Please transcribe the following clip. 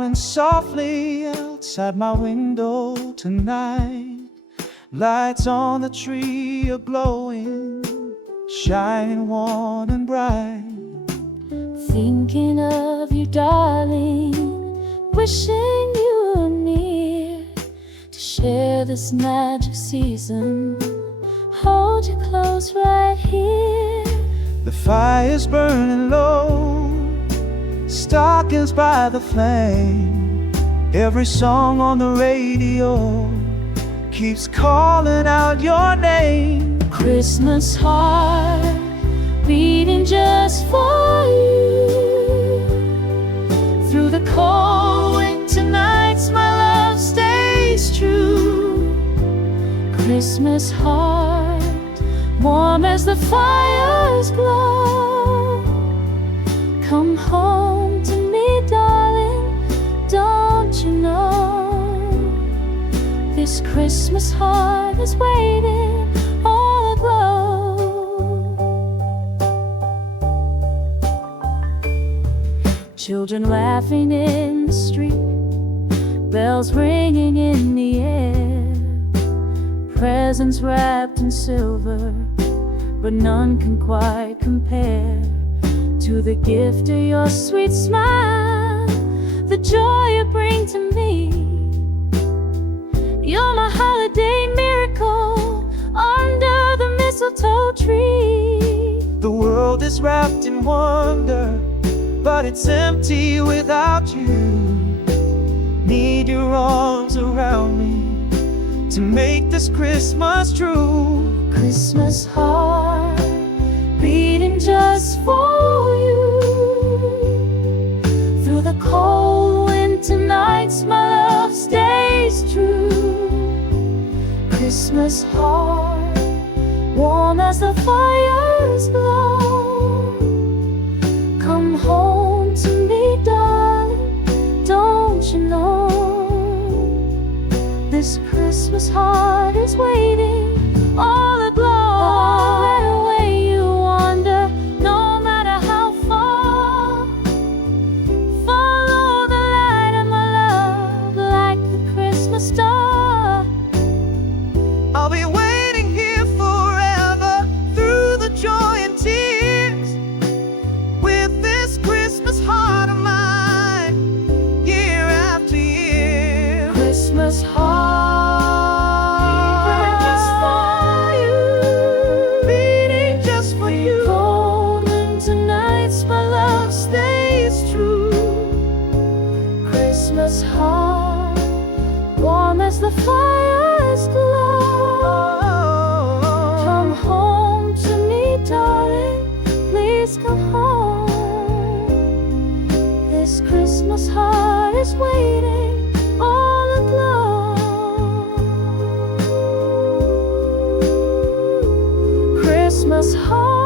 falling softly outside my window tonight. Lights on the tree are glowing, shining warm and bright. Thinking of you, darling, wishing you were near to share this magic season. Hold you close right here. The fire's burning low, stockings by the flame. Every song on the radio keeps calling out your name. Christmas heart beating just for you. Through the cold winter nights my love stays true. Christmas heart, warm as the fire's glow. Come home to me, darling, don't you know? This Christmas heart is waiting all aglow. Children laughing in the street, bells ringing in the air, presents wrapped in silver, but none can quite compare to the gift of your sweet smile, the joy you bring to me. You're my holiday miracle under the mistletoe tree. The world is wrapped in wonder, but it's empty without you. Need your arms around me to make this Christmas true. Christmas heart beating just for you. Through the cold winter nights my love stays true. Christmas heart, warm as the fire's glow. Come home to me, darling, don't you know? This Christmas heart is waiting all aglow. No matter where you wander, no matter how far, follow the light of my love like the Christmas star. I'll be waiting here forever through the joy and tears, with this Christmas heart of mine, year after year. Christmas heart Beating just for you. cold winter nights my love stays true. Christmas heart, warm as the fire's glow. Come home to me, darling, please come home. This Christmas heart is waiting all aglow. Christmas heart